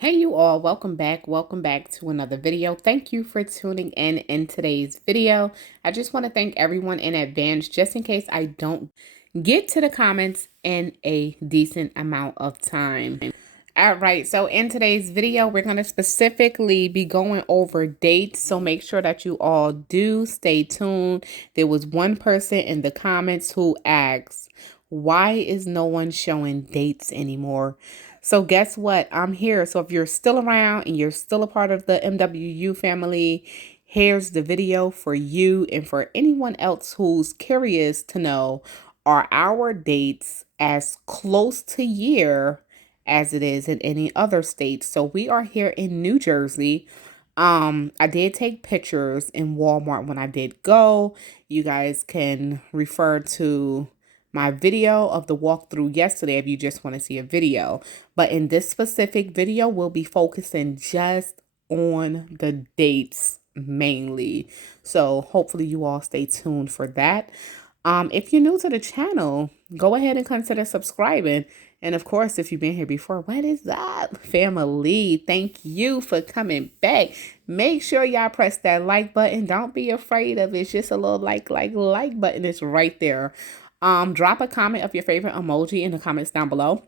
Hey you all, welcome back to another video. Thank you for tuning in today's video. I just want to thank everyone in advance just in case I don't get to the comments in a decent amount of time. All right, so in today's video we're going to specifically be going over dates, so make sure that you all do stay tuned. There was one person in the comments who asked, why is no one showing dates anymore? So guess what? I'm here. So if you're still around and you're still a part of the MWU family, here's the video for you and for anyone else who's curious to know, are our dates as close to year as it is in any other state? So we are here in New Jersey. I did take pictures in Walmart when I did go. You guys can refer to my video of the walkthrough yesterday if you just want to see a video. But in this specific video, we'll be focusing just on the dates mainly. So hopefully you all stay tuned for that. If you're new to the channel, go ahead and consider subscribing. And of course, if you've been here before, what is up, family? Thank you for coming back. Make sure y'all press that like button. Don't be afraid of it. It's just a little like button. It's right there. Drop a comment of your favorite emoji in the comments down below.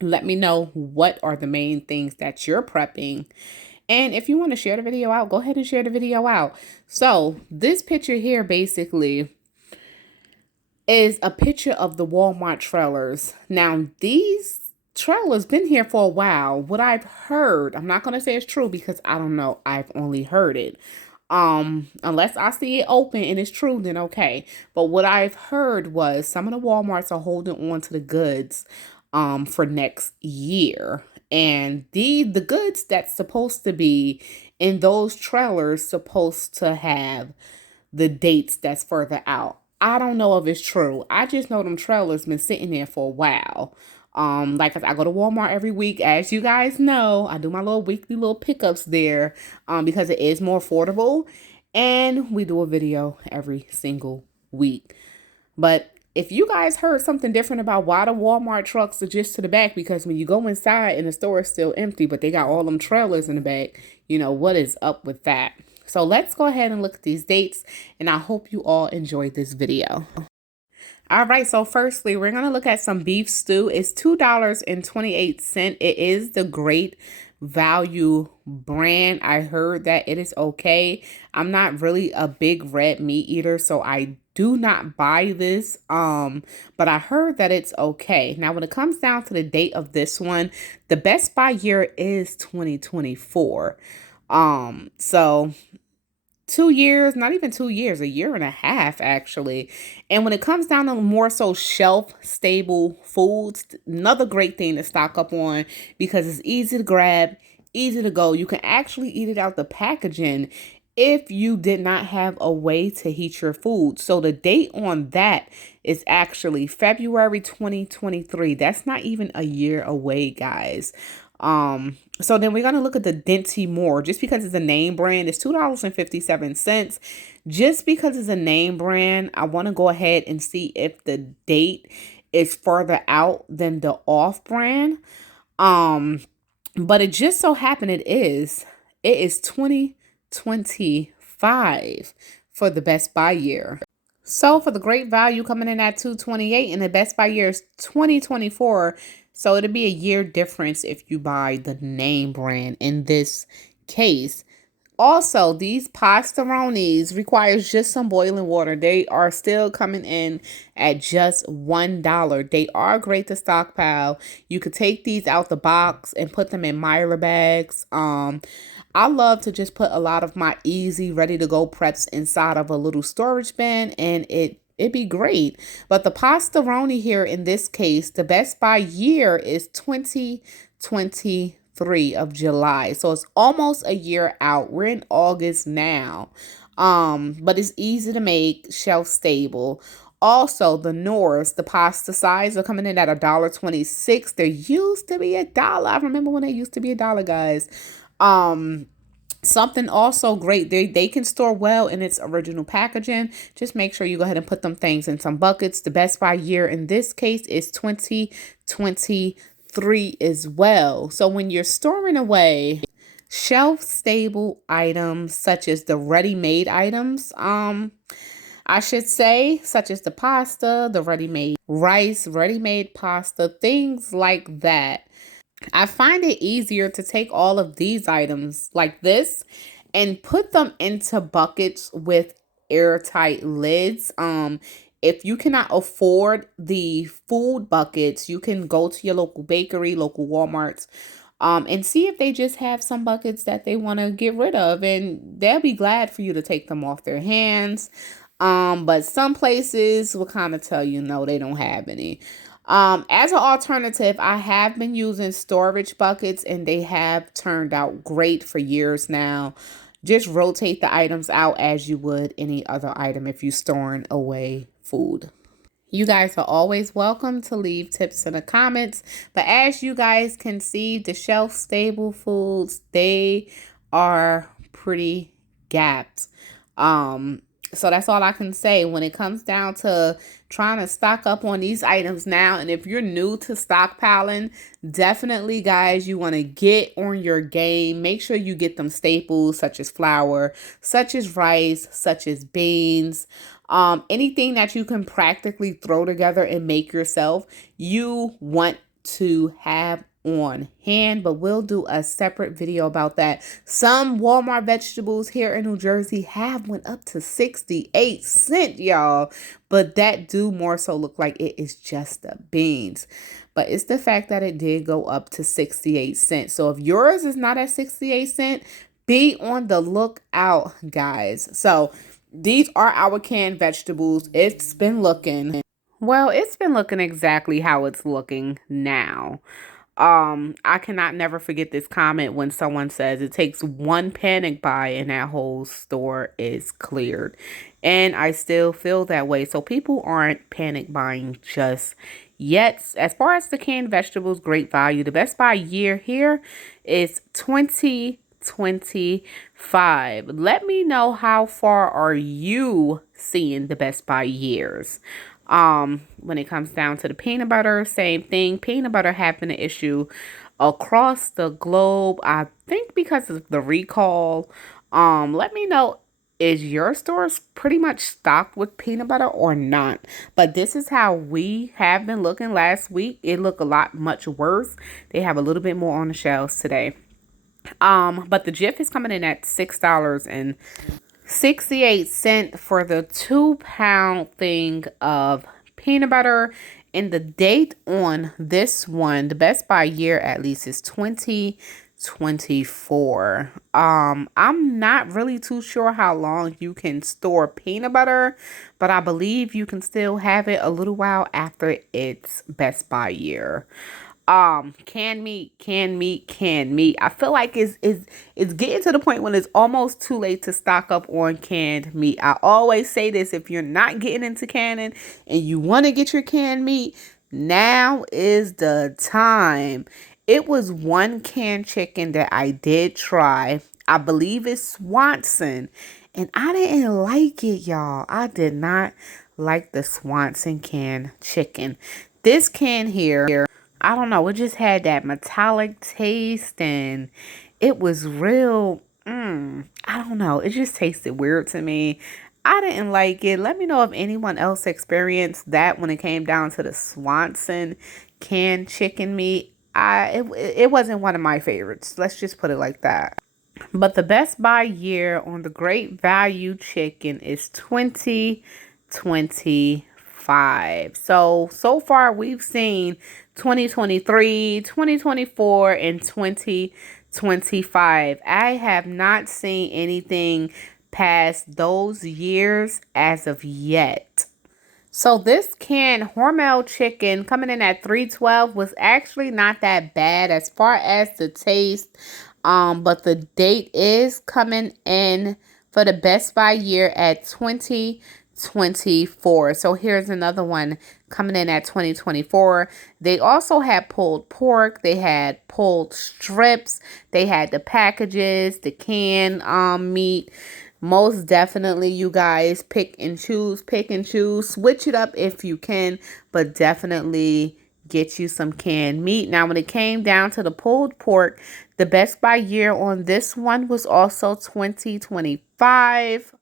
Let me know what are the main things that you're prepping. And if you want to share the video out, go ahead and share the video out. So this picture here basically is a picture of the Walmart trailers. Now, these trailers been here for a while. What I've heard, I'm not going to say it's true because I don't know. I've only heard it. Unless I see it open and it's true, then okay. But what I've heard was some of the Walmarts are holding on to the goods for next year. And the goods that's supposed to be in those trailers supposed to have the dates that's further out. I don't know if it's true. I just know them trailers been sitting there for a while. Like I go to Walmart every week, as you guys know. I do my little weekly little pickups there because it is more affordable, and we do a video every single week. But if you guys heard something different about why the Walmart trucks are just to the back, because when you go inside and the store is still empty, but they got all them trailers in the back, you know, what is up with that? So let's go ahead and look at these dates, and I hope you all enjoyed this video. All right, so firstly, we're going to look at some beef stew. It's $2.28. It is the Great Value brand. I heard that it is okay. I'm not really a big red meat eater, so I do not buy this. But I heard that it's okay. Now, when it comes down to the date of this one, the Best Buy year is 2024. So 2 years, not even 2 years, a year and a half actually. And when it comes down to more so shelf stable foods, another great thing to stock up on because it's easy to grab, easy to go. You can actually eat it out the packaging if you did not have a way to heat your food. So the date on that is actually February 2023. That's not even a year away, guys. So then we're going to look at the Dinty Moore. Just because it's a name brand, it's $2.57. Just because it's a name brand, I want to go ahead and see if the date is further out than the off brand. But it just so happened it is 2025 for the Best Buy year. So for the Great Value coming in at $2.28 and the Best Buy year is 2024. So it'll be a year difference if you buy the name brand in this case. Also, these pastaronis requires just some boiling water. They are still coming in at just $1. They are great to stockpile. You could take these out the box and put them in Myra bags. I love to just put a lot of my easy, ready-to-go preps inside of a little storage bin, and it'd be great. But the pastaroni here in this case, the Best Buy year is 2023 of July. So it's almost a year out. We're in August now. But it's easy to make, shelf stable. Also, the Knorrs, the pasta size are coming in at $1.26. There used to be $1. I remember when they used to be $1, guys. Something also great, they can store well in its original packaging. Just make sure you go ahead and put them things in some buckets. The Best Buy year in this case is 2023. 3 as well. So when you're storing away shelf-stable items such as the ready-made items, I should say, such as the pasta, the ready-made rice, ready-made pasta, things like that. I find it easier to take all of these items like this and put them into buckets with airtight lids. If you cannot afford the food buckets, you can go to your local bakery, local Walmarts, and see if they just have some buckets that they want to get rid of, and they'll be glad for you to take them off their hands. But some places will kind of tell you no, they don't have any. As an alternative, I have been using storage buckets and they have turned out great for years now. Just rotate the items out as you would any other item if you're storing away food. You guys are always welcome to leave tips in the comments. But as you guys can see, the shelf-stable foods, they are pretty gapped. So that's all I can say when it comes down to trying to stock up on these items now. And if you're new to stockpiling, definitely, guys, you want to get on your game. Make sure you get them staples such as flour, such as rice, such as beans. Anything that you can practically throw together and make yourself, you want to have on hand, but we'll do a separate video about that. Some Walmart vegetables here in New Jersey have went up to 68 cents, y'all, but that do more so look like it is just the beans. But it's the fact that it did go up to 68 cents. So if yours is not at 68 cents, be on the lookout, guys. So these are our canned vegetables. It's been looking, well, it's been looking exactly how it's looking now. I cannot never forget this comment when someone says it takes one panic buy and that whole store is cleared. And I still feel that way. So people aren't panic buying just yet. As far as the canned vegetables, great value. The best buy year here is 2025. Let me know how far are you seeing the best buy years. When it comes down to the peanut butter, same thing. Peanut butter have been an issue across the globe. I think because of the recall. Let me know, is your stores pretty much stocked with peanut butter or not? But this is how we have been looking last week. It looked a lot much worse. They have a little bit more on the shelves today. But the Jif is coming in at $6.68 for the 2-pound thing of peanut butter. And the date on this one, the best buy year at least, is 2024. I'm not really too sure how long you can store peanut butter, but I believe you can still have it a little while after its best buy year. Canned meat. I feel like it's getting to the point when it's almost too late to stock up on canned meat. I always say this: if you're not getting into canning and you want to get your canned meat, now is the time. It was one canned chicken that I did try. I believe it's Swanson, and I didn't like it, y'all. I did not like the Swanson canned chicken. This can here, I don't know, it just had that metallic taste and it was real, I don't know, it just tasted weird to me. I didn't like it. Let me know if anyone else experienced that when it came down to the Swanson canned chicken meat. It wasn't one of my favorites. Let's just put it like that. But the best buy year on the great value chicken is 2025. So far we've seen 2023, 2024, and 2025. I have not seen anything past those years as of yet. So this canned Hormel chicken coming in at $3.12 was actually not that bad as far as the taste. But the date is coming in for the best buy year at 2024. So here's another one coming in at 2024. They also had pulled pork. They had pulled strips. They had the packages, the canned meat. Most definitely, you guys, pick and choose, switch it up if you can, but definitely get you some canned meat. Now, when it came down to the pulled pork, the best by year on this one was also 2025.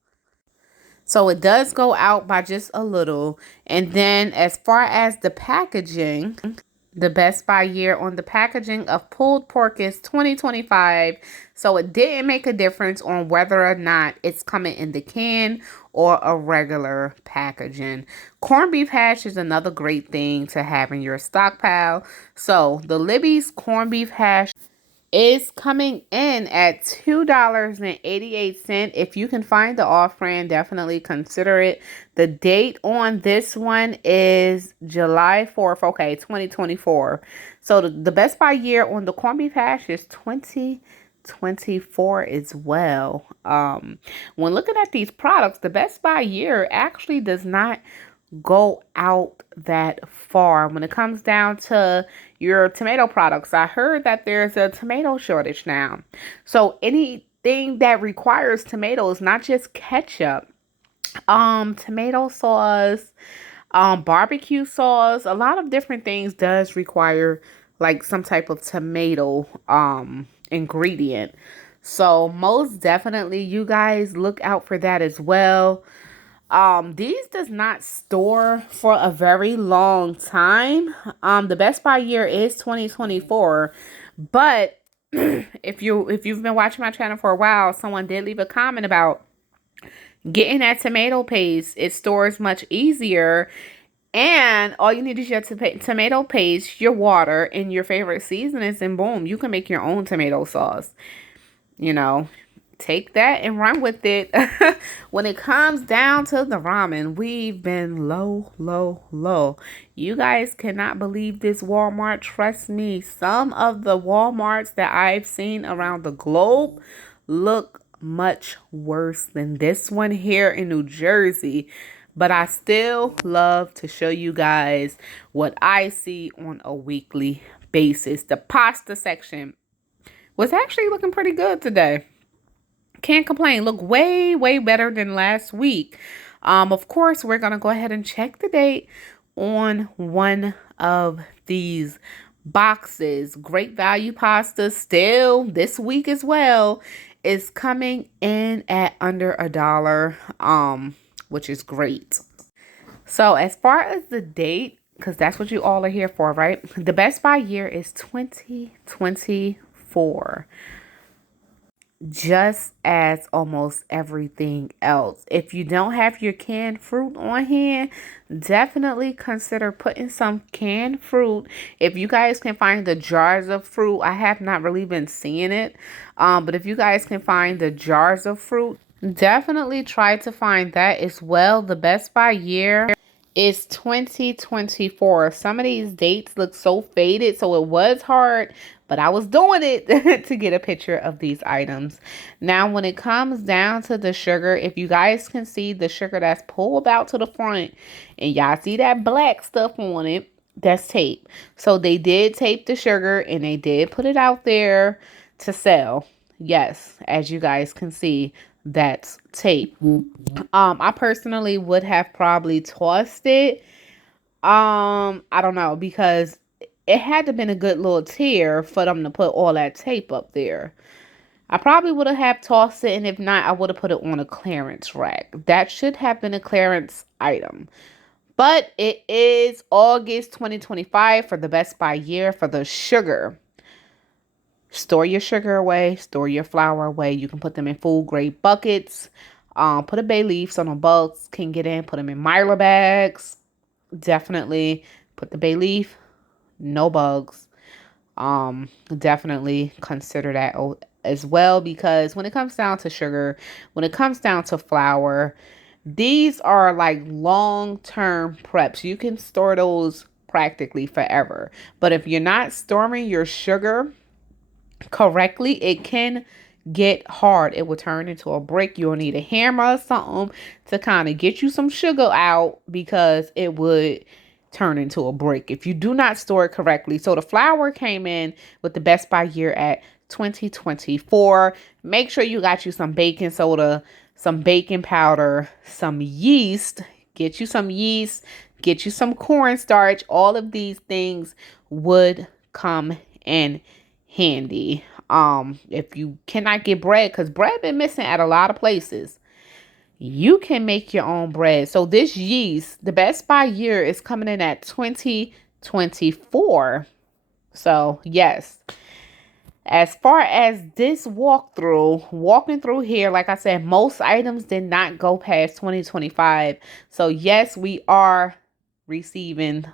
So it does go out by just a little. And then as far as the packaging, the best by year on the packaging of pulled pork is 2025. So it didn't make a difference on whether or not it's coming in the can or a regular packaging. Corned beef hash is another great thing to have in your stockpile. So the Libby's corned beef hash is coming in at $2.88. If you can find the off-brand, definitely consider it. The date on this one is July 4th, okay, 2024. So the best by year on the corned beef hash is 2024 as well. When looking at these products, the best by year actually does not go out that far. When it comes down to your tomato products, I heard that there's a tomato shortage now. So anything that requires tomatoes, not just ketchup, tomato sauce, barbecue sauce, a lot of different things does require like some type of tomato ingredient. So most definitely you guys look out for that as well. These does not store for a very long time. The best by year is 2024, but if you've been watching my channel for a while, someone did leave a comment about getting that tomato paste. It stores much easier, and all you need is your tomato paste, your water, and your favorite seasonings, and boom, you can make your own tomato sauce. You know, take that and run with it. When it comes down to the ramen, we've been low. You guys cannot believe this Walmart. Trust me, some of the Walmarts that I've seen around the globe look much worse than this one here in New Jersey. But I still love to show you guys what I see on a weekly basis. The pasta section was actually looking pretty good today. Can't complain. Look way better than last week. Of course, we're going to go ahead and check the date on one of these boxes. Great value pasta still this week as well is coming in at under $1, which is great. So as far as the date, because that's what you all are here for, right? The best by year is 2024. Just as almost everything else. If you don't have your canned fruit on hand, definitely consider putting some canned fruit. If you guys can find the jars of fruit, I have not really been seeing it. But if you guys can find the jars of fruit, definitely try to find that as well. The best by year is 2024. Some of these dates look so faded, so it was hard, but I was doing it to get a picture of these items. Now, when it comes down to the sugar, if you guys can see the sugar that's pulled out to the front, and y'all see that black stuff on it, that's tape. So they did tape the sugar, and they did put it out there to sell. Yes, as you guys can see, that's tape. I personally would have probably tossed it. I don't know, because it had to have been a good little tear for them to put all that tape up there. I probably would have tossed it, and if not, I would have put it on a clearance rack. That should have been a clearance item. But it is August 2025 for the best by year for the sugar. Store your sugar away, store your flour away. You can put them in food grade buckets. Put a bay leaf so no bugs can get in. Put them in Mylar bags. Definitely put the bay leaf, no bugs. Definitely consider that as well, because when it comes down to sugar, when it comes down to flour, these are like long-term preps. You can store those practically forever. But if you're not storing your sugar correctly, it can get hard. It will turn into a brick. You'll need a hammer or something to kind of get you some sugar out, because it would turn into a brick if you do not store it correctly. So the flour came in with the best by year at 2024. Make sure you got you some baking soda, some baking powder, some yeast. get you some yeast, get you some cornstarch. All of these things would come in handy. If you cannot get bread, because bread been missing at a lot of places, you can make your own bread. So this yeast, the Best Buy year is coming in at 2024. So yes, as far as this walking through here, like I said, most items did not go past 2025. So yes, we are receiving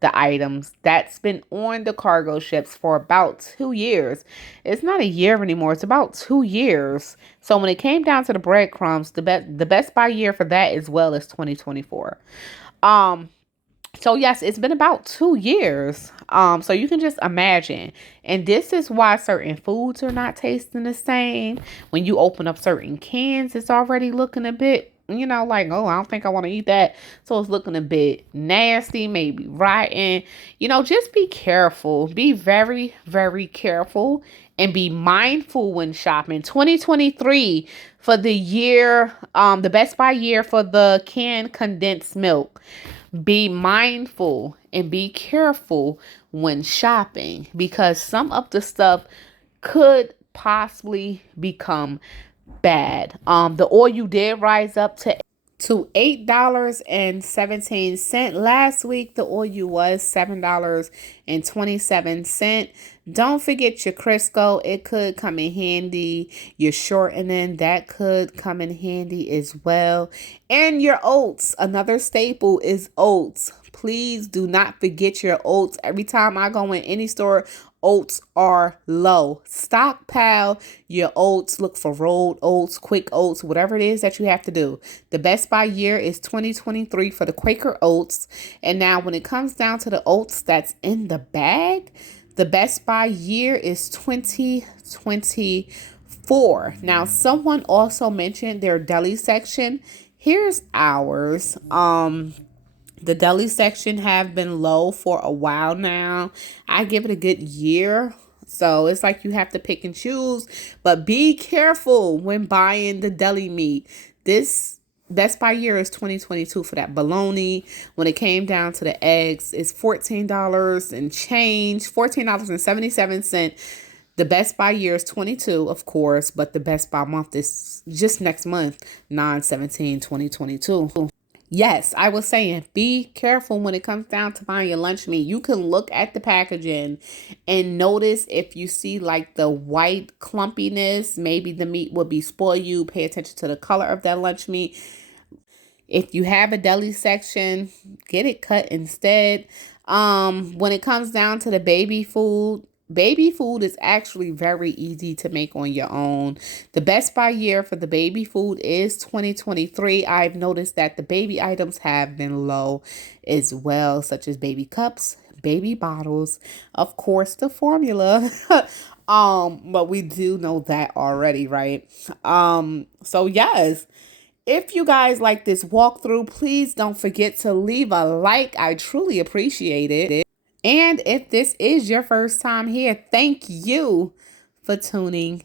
the items that's been on the cargo ships for about 2 years. It's not a year anymore. It's about 2 years. So when it came down to the breadcrumbs, the Best Buy year for that as well as 2024. So yes, it's been about 2 years. So you can just imagine. And this is why certain foods are not tasting the same. When you open up certain cans, it's already looking a bit, like, oh, I don't think I want to eat that. So it's looking a bit nasty, maybe rotten. Just be careful. Be very, very careful and be mindful when shopping. 2023 for the year, the Best Buy year for the canned condensed milk. Be mindful and be careful when shopping, because some of the stuff could possibly become bad. The oil did rise up to $8.17. Last week, the oil was $7.27. Don't forget your Crisco. It could come in handy. Your shortening, that could come in handy as well. And your oats. Another staple is oats. Please do not forget your oats. Every time I go in any store, oats are low. Stockpile your oats. Look for rolled oats, quick oats, whatever it is that you have to do. The Best Buy year is 2023 for the Quaker oats. And now when it comes down to the oats that's in the bag, the Best Buy year is 2024. Now, someone also mentioned their deli section. Here's ours. The deli section have been low for a while now. I give it a good year. So it's like you have to pick and choose. But be careful when buying the deli meat. This Best Buy year is 2022 for that bologna. When it came down to the eggs, it's $14 and change. $14.77. The Best Buy year is 22, of course. But the Best Buy month is just next month, 9/17/2022. Yes, I was saying, be careful when it comes down to buying your lunch meat. You can look at the packaging and notice if you see like the white clumpiness, maybe the meat will be spoiled. Pay attention to the color of that lunch meat. If you have a deli section, get it cut instead. When it comes down to the baby food is actually very easy to make on your own. The Best Buy year for the baby food is 2023. I've noticed that the baby items have been low as well, such as baby cups, baby bottles, of course, the formula. But we do know that already, right? So yes. If you guys like this walkthrough, please don't forget to leave a like. I truly appreciate it. And if this is your first time here, thank you for tuning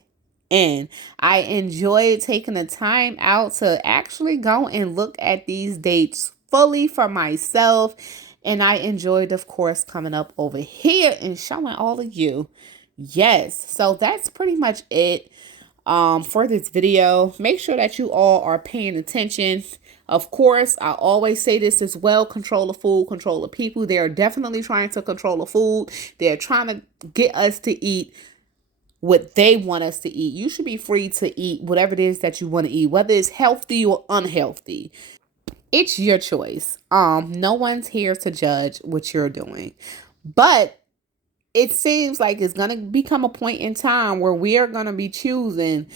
in. I enjoyed taking the time out to actually go and look at these dates fully for myself. And I enjoyed, of course, coming up over here and showing all of you. Yes, so that's pretty much it for this video. Make sure that you all are paying attention. Of course, I always say this as well: control the food, control the people. They are definitely trying to control the food. They're trying to get us to eat what they want us to eat. You should be free to eat whatever it is that you want to eat, whether it's healthy or unhealthy. It's your choice. No one's here to judge what you're doing. But it seems like it's going to become a point in time where we are going to be choosing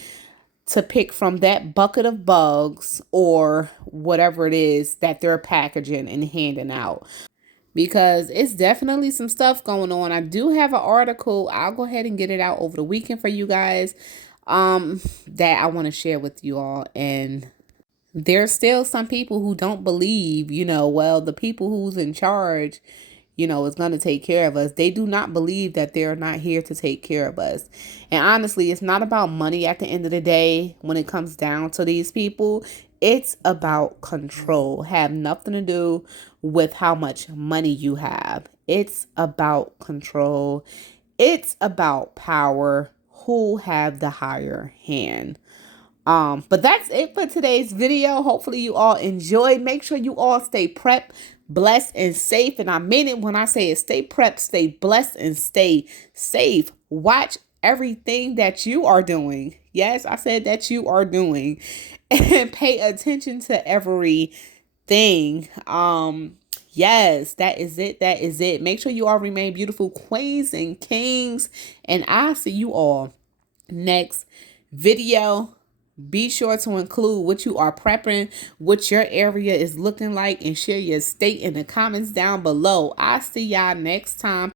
to pick from that bucket of bugs or whatever it is that they're packaging and handing out. Because it's definitely some stuff going on. I do have an article. I'll go ahead and get it out over the weekend for you guys that I want to share with you all. And there's still some people who don't believe, well, the people who's in charge, is going to take care of us. They do not believe that they're not here to take care of us. And honestly, it's not about money at the end of the day when it comes down to these people. It's about control. Have nothing to do with how much money you have. It's about control. It's about power. Who have the higher hand? But that's it for today's video. Hopefully you all enjoyed. Make sure you all stay prepped, blessed, and safe. And I mean it when I say it. Stay prepped, stay blessed, and stay safe. Watch everything that you are doing. Yes, I said that you are doing. And pay attention to everything. Yes, that is it. That is it. Make sure you all remain beautiful queens and kings. And I'll see you all next video. Be sure to include what you are prepping, what your area is looking like, and share your state in the comments down below. I'll see y'all next time.